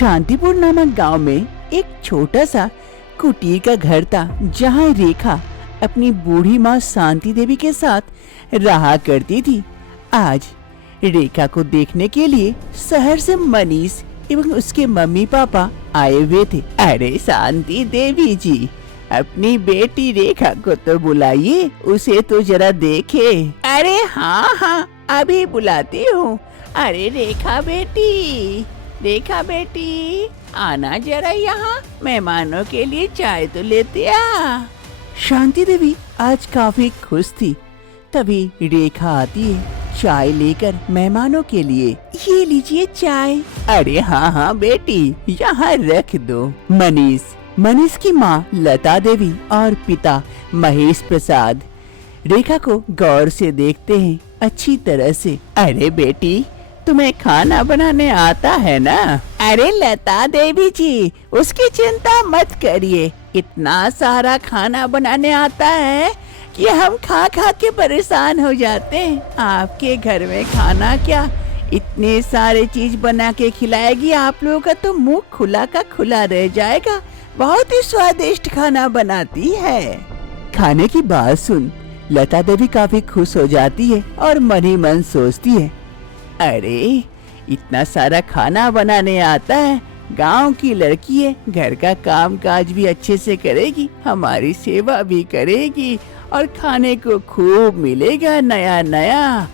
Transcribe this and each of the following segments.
शांतिपुर नामक गांव में एक छोटा सा कुटीर का घर था, जहां रेखा अपनी बूढ़ी माँ शांति देवी के साथ रहा करती थी। आज रेखा को देखने के लिए शहर से मनीष एवं उसके मम्मी पापा आए हुए थे। अरे शांति देवी जी, अपनी बेटी रेखा को तो बुलाइए, उसे तो जरा देखे। अरे हाँ हाँ, अभी बुलाती हूँ। अरे रेखा बेटी आना जरा यहाँ, मेहमानों के लिए चाय तो लेते आ। शांति देवी आज काफी खुश थी। तभी रेखा आती है चाय लेकर मेहमानों के लिए। ये लीजिए चाय। अरे हाँ हाँ बेटी, यहाँ रख दो। मनीष की माँ लता देवी और पिता महेश प्रसाद रेखा को गौर से देखते हैं, अच्छी तरह से। अरे बेटी, तुम्हें खाना बनाने आता है ना? अरे लता देवी जी, उसकी चिंता मत करिए, इतना सारा खाना बनाने आता है कि हम खा खा के परेशान हो जाते हैं। आपके घर में खाना क्या, इतने सारे चीज बना के खिलाएगी, आप लोगों का तो मुंह खुला का खुला रह जाएगा। बहुत ही स्वादिष्ट खाना बनाती है। खाने की बात सुन लता देवी काफी खुश हो जाती है और मन ही मन सोचती है, अरे इतना सारा खाना बनाने आता है, गांव की लड़की है, घर का काम काज भी अच्छे से करेगी, हमारी सेवा भी करेगी और खाने को खूब मिलेगा नया नया।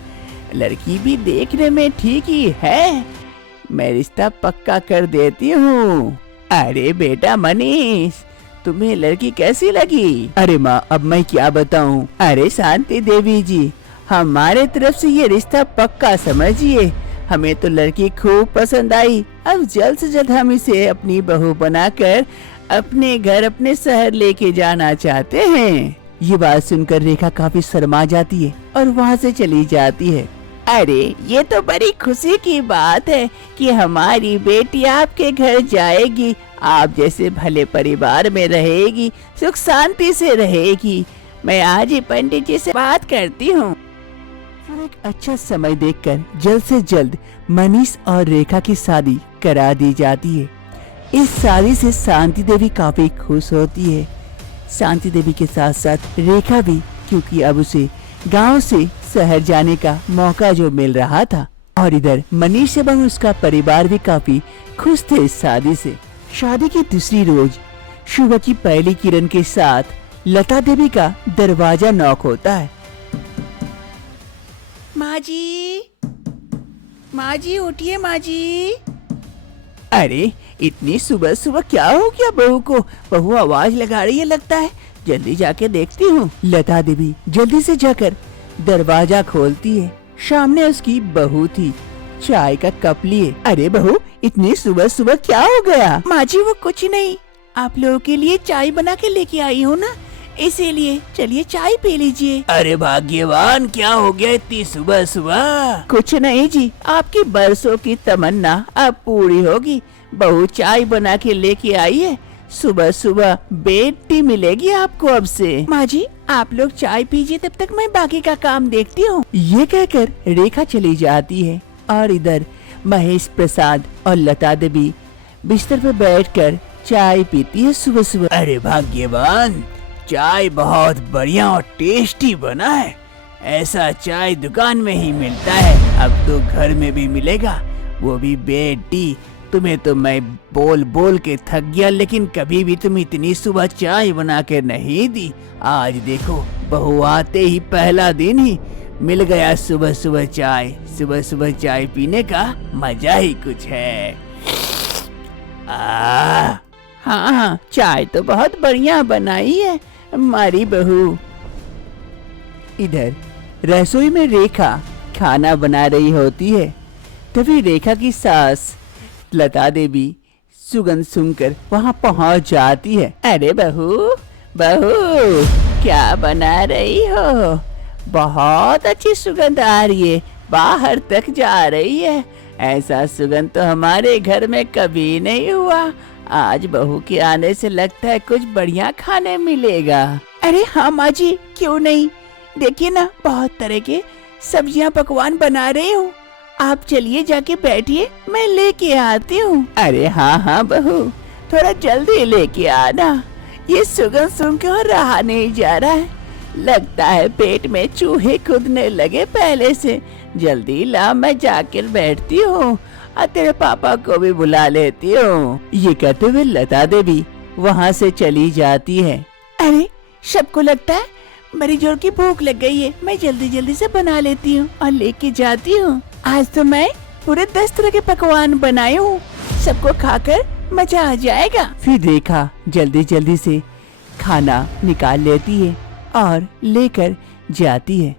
लड़की भी देखने में ठीक ही है, मैं रिश्ता पक्का कर देती हूँ। अरे बेटा मनीष, तुम्हें लड़की कैसी लगी? अरे माँ, अब मैं क्या बताऊँ। अरे शांति देवी जी, हमारे तरफ से ये रिश्ता पक्का समझिए, हमें तो लड़की खूब पसंद आई। अब जल्द से जल्द हम इसे अपनी बहू बनाकर अपने घर, अपने शहर लेके जाना चाहते हैं। ये बात सुनकर रेखा काफी शर्मा जाती है और वहाँ से चली जाती है। अरे ये तो बड़ी खुशी की बात है कि हमारी बेटी आपके घर जाएगी, आप जैसे भले परिवार में रहेगी, सुख शांति से रहेगी। मैं आज ही पंडित जी से बात करती हूँ। फिर एक अच्छा समय देखकर जल्द से जल्द मनीष और रेखा की शादी करा दी जाती है। इस शादी से शांति देवी काफी खुश होती है, शांति देवी के साथ साथ रेखा भी, क्योंकि अब उसे गांव से शहर जाने का मौका जो मिल रहा था। और इधर मनीष एवं उसका परिवार भी काफी खुश थे इस शादी से। शादी की दूसरी रोज सुबह की पहली किरण के साथ लता देवी का दरवाजा नॉक होता है। माँ जी उठिए माँ जी। अरे इतनी सुबह सुबह क्या हो गया बहू को? बहू आवाज लगा रही है लगता है, जल्दी जाके देखती हूँ। लता देवी जल्दी से जाकर दरवाजा खोलती है। सामने उसकी बहू थी, चाय का कप लिए। अरे बहू, इतनी सुबह सुबह क्या हो गया? माँ जी वो कुछ नहीं, आप लोगों के लिए चाय बना के लेके आई हूँ ना, इसीलिए चलिए चाय पी लीजिए। अरे भाग्यवान, क्या हो गया इतनी सुबह सुबह? कुछ नहीं जी, आपकी बरसों की तमन्ना अब पूरी होगी। बहू चाय बना के लेके आई है, सुबह सुबह बेटी मिलेगी आपको अब से। माँ जी आप लोग चाय पीजिए, तब तक मैं बाकी का काम देखती हूँ। ये कहकर रेखा चली जाती है और इधर महेश प्रसाद और लता देवी बिस्तर पर बैठकर चाय पीती है सुबह सुबह। अरे भाग्यवान, चाय बहुत बढ़िया और टेस्टी बना है, ऐसा चाय दुकान में ही मिलता है, अब तो घर में भी मिलेगा, वो भी बेटी। तुम्हें तो मैं बोल बोल के थक गया, लेकिन कभी भी तुम इतनी सुबह चाय बना के नहीं दी। आज देखो, बहू आते ही पहला दिन ही मिल गया सुबह सुबह चाय। सुबह सुबह चाय पीने का मजा ही कुछ है। हाँ हाँ, चाय तो बहुत बढ़िया बनाई है हमारी बहू। इधर रसोई में रेखा खाना बना रही होती है। तभी रेखा की सास लता देवी सुगंध सुनकर वहाँ पहुँच जाती है। अरे बहू क्या बना रही हो? बहुत अच्छी सुगंध आ रही है, बाहर तक जा रही है। ऐसा सुगंध तो हमारे घर में कभी नहीं हुआ। आज बहू के आने से लगता है कुछ बढ़िया खाने मिलेगा। अरे हाँ माँ जी, क्यों नहीं, देखिए ना बहुत तरह के सब्जियाँ पकवान बना रही हूँ, आप चलिए जाके बैठिए, मैं लेके आती हूँ। अरे हाँ हाँ बहू, थोड़ा जल्दी लेके आना, ये सुगंध सुनकर रहा नहीं जा रहा है। लगता है पेट में चूहे कूदने लगे पहले से। जल्दी ला, मैं जाकर बैठती हूँ और तेरे पापा को भी बुला लेती हूँ। ये कहते हुए लता देवी वहाँ से चली जाती है। अरे सबको लगता है बड़ी जोर की भूख लग गई है, मैं जल्दी जल्दी से बना लेती हूँ और लेके जाती हूँ। आज तो मैं पूरे 10 तरह के पकवान बनाई हूँ, सबको खाकर मजा आ जाएगा। फिर देखा जल्दी जल्दी से खाना निकाल लेती है और लेकर जाती है।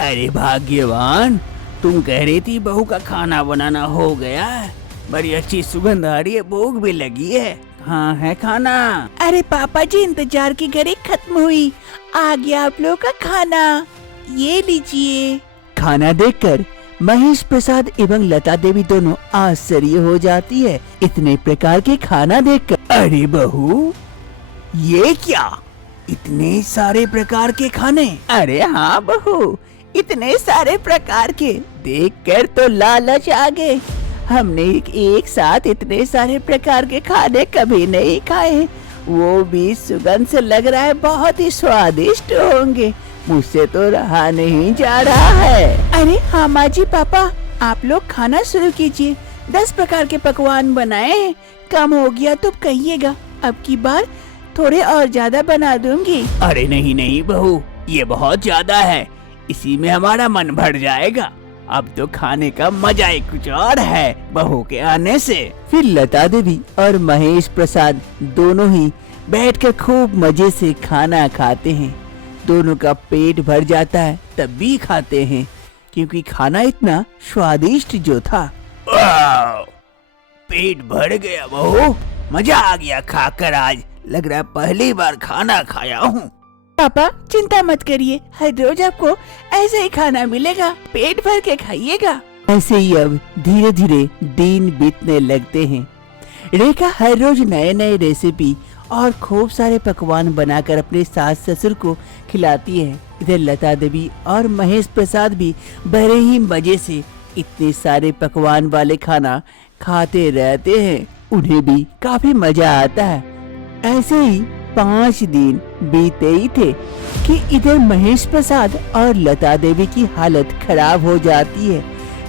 अरे भाग्यवान, तुम कह रही थी बहू का खाना बनाना हो गया है, बड़ी अच्छी सुगंध आ रही है, भूख भी लगी है। हाँ है खाना। अरे पापा जी, इंतजार की घड़ी खत्म हुई, आ गया आप लोगों का खाना, ये लीजिए। खाना देखकर महेश प्रसाद एवं लता देवी दोनों आश्चर्य हो जाती है इतने प्रकार के खाना देखकर। अरे बहू, ये क्या, इतने सारे प्रकार के खाने? अरे हाँ बहू, इतने सारे प्रकार के देखकर तो लालच आ गए। हमने एक साथ इतने सारे प्रकार के खाने कभी नहीं खाए, वो भी सुगंध से लग रहा है बहुत ही स्वादिष्ट होंगे, मुझसे तो रहा नहीं जा रहा है। अरे हाँ माँ जी पापा, आप लोग खाना शुरू कीजिए, 10 प्रकार के पकवान बनाए हैं, कम हो गया तो कहिएगा, अब की बार थोड़े और ज्यादा बना दूंगी। अरे नहीं नहीं बहू, ये बहुत ज्यादा है, इसी में हमारा मन भर जाएगा, अब तो खाने का मजा ही कुछ और है बहू के आने से। फिर लता देवी और महेश प्रसाद दोनों ही बैठकर खूब मजे से खाना खाते हैं। दोनों का पेट भर जाता है तब भी खाते हैं, क्योंकि खाना इतना स्वादिष्ट जो था। पेट भर गया बहू, मजा आ गया खाकर, आज लग रहा है पहली बार खाना खाया हूँ। पापा चिंता मत करिए, हर रोज आपको ऐसे ही खाना मिलेगा, पेट भर के खाइएगा। ऐसे ही अब धीरे धीरे दिन बीतने लगते हैं। रेखा हर रोज नए नए रेसिपी और खूब सारे पकवान बनाकर अपने सास ससुर को खिलाती है। इधर लता देवी और महेश प्रसाद भी बड़े ही मजे से इतने सारे पकवान वाले खाना खाते रहते हैं, उन्हें भी काफी मजा आता है। ऐसे ही 5 दिन बीते ही थे कि इधर महेश प्रसाद और लता देवी की हालत खराब हो जाती है,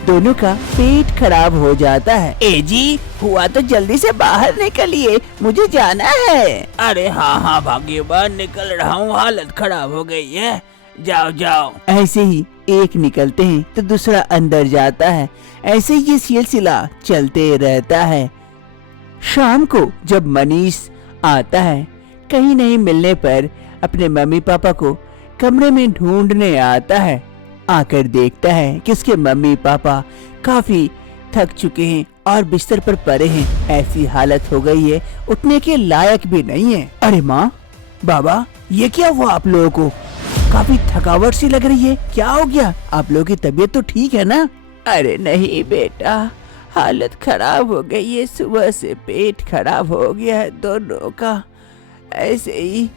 दोनों का पेट खराब हो जाता है। ए जी, हुआ तो जल्दी से बाहर निकलिए, मुझे जाना है। अरे हाँ हाँ भाग्यवान, निकल रहा हूँ, हालत खराब हो गई है, जाओ जाओ। ऐसे ही एक निकलते हैं तो दूसरा अंदर जाता है, ऐसे ये सिलसिला चलते रहता है। शाम को जब मनीष आता है, कहीं नहीं मिलने पर अपने मम्मी पापा को कमरे में ढूंढने आता है। आकर देखता है कि उसके मम्मी पापा काफी थक चुके हैं और बिस्तर पर पड़े हैं, ऐसी हालत हो गई है उठने के लायक भी नहीं है। अरे माँ, बाबा, ये क्या हुआ आप लोगों को? काफी थकावट सी लग रही है, क्या हो गया? आप लोगों की तबीयत तो ठीक है ना? अरे नहीं बेटा, हालत खराब हो गई है, सुबह से पेट खराब हो गया है दोनों का, ऐसे ही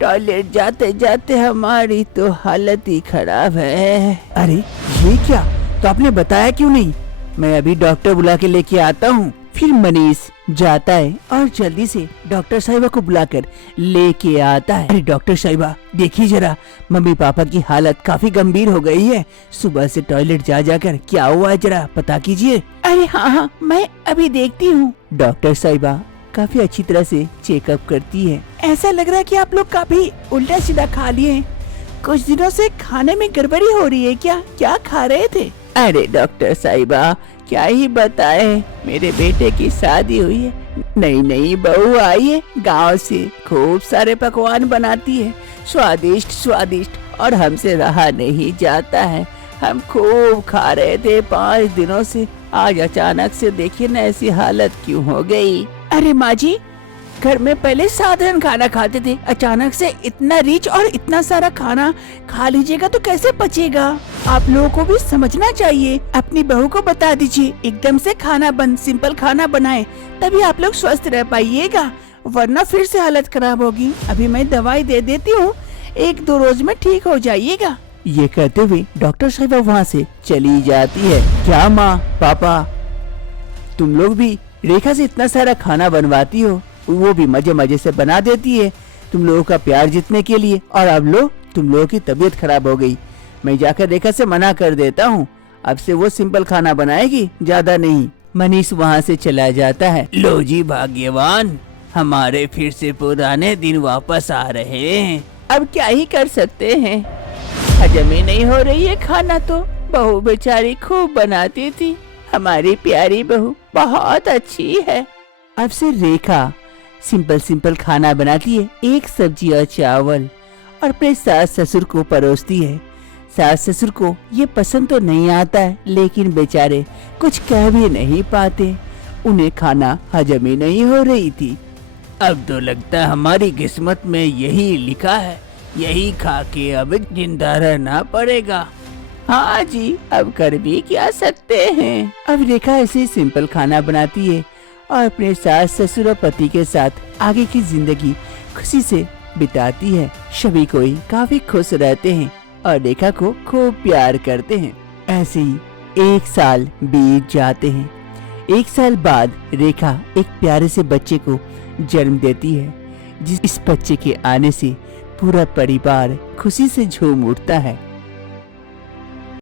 टॉयलेट जाते जाते हमारी तो हालत ही खराब है। अरे ये क्या, तो आपने बताया क्यों नहीं? मैं अभी डॉक्टर बुला के लेके आता हूँ। फिर मनीष जाता है और जल्दी से डॉक्टर साहिबा को बुलाकर लेके आता है। अरे डॉक्टर साहिबा, देखिए जरा, मम्मी पापा की हालत काफी गंभीर हो गई है, सुबह से टॉयलेट जा जाकर क्या हुआ है, जरा पता कीजिए। अरे हाँ हाँ, मैं अभी देखती हूँ। डॉक्टर साहिबा काफी अच्छी तरह से चेकअप करती है। ऐसा लग रहा है कि आप लोग काफी उल्टा सीधा खा लिए हैं, कुछ दिनों से खाने में गड़बड़ी हो रही है क्या? क्या खा रहे थे? अरे डॉक्टर साहिबा, क्या ही बताए, मेरे बेटे की शादी हुई है, नई नई बहू आई है गांव से, खूब सारे पकवान बनाती है, स्वादिष्ट स्वादिष्ट, और हमसे रहा नहीं जाता है। हम खूब खा रहे थे 5 दिनों से, आज अचानक से देखिए ना ऐसी हालत क्यों हो गई। अरे माँ जी, घर में पहले साधारण खाना खाते थे, अचानक से इतना रिच और इतना सारा खाना खा लीजिएगा तो कैसे पचेगा? आप लोगों को भी समझना चाहिए, अपनी बहू को बता दीजिए एकदम से खाना बंद, सिंपल खाना बनाए, तभी आप लोग स्वस्थ रह पाइएगा, वरना फिर से हालत खराब होगी। अभी मैं दवाई दे देती हूँ, 1-2 रोज में ठीक हो जाइएगा। ये कहते हुए डॉक्टर साहिबा वहाँ से चली जाती है। क्या माँ पापा, तुम लोग भी रेखा से इतना सारा खाना बनवाती हो, वो भी मजे मजे से बना देती है तुम लोगों का प्यार जीतने के लिए, और अब लो तुम लोगों की तबीयत खराब हो गई। मैं जाकर रेखा से मना कर देता हूँ, अब से वो सिंपल खाना बनाएगी, ज्यादा नहीं। मनीष वहाँ से चला जाता है। लो जी भाग्यवान, हमारे फिर से पुराने दिन वापस आ रहे हैं। अब क्या ही कर सकते हैं, हजम ही नहीं हो रही है खाना तो। बहू बेचारी खूब बनाती थी, हमारी प्यारी बहू बहुत अच्छी है। अब से रेखा सिंपल सिंपल खाना बनाती है, एक सब्जी और चावल, और अपने सास ससुर को परोसती है। सास ससुर को ये पसंद तो नहीं आता है, लेकिन बेचारे कुछ कह भी नहीं पाते, उन्हें खाना हजम ही नहीं हो रही थी। अब तो लगता है हमारी किस्मत में यही लिखा है, यही खा के अब जिंदा रहना पड़ेगा। हाँ जी, अब कर भी क्या सकते हैं। अब रेखा ऐसे सिंपल खाना बनाती है और अपने सास ससुर और पति के साथ आगे की जिंदगी खुशी से बिताती है। सभी कोई काफी खुश रहते हैं और रेखा को खूब प्यार करते हैं। ऐसे ही 1 साल बीत जाते हैं। 1 साल बाद रेखा एक प्यारे से बच्चे को जन्म देती है। इस बच्चे के आने से पूरा परिवार खुशी से झूम उठता है।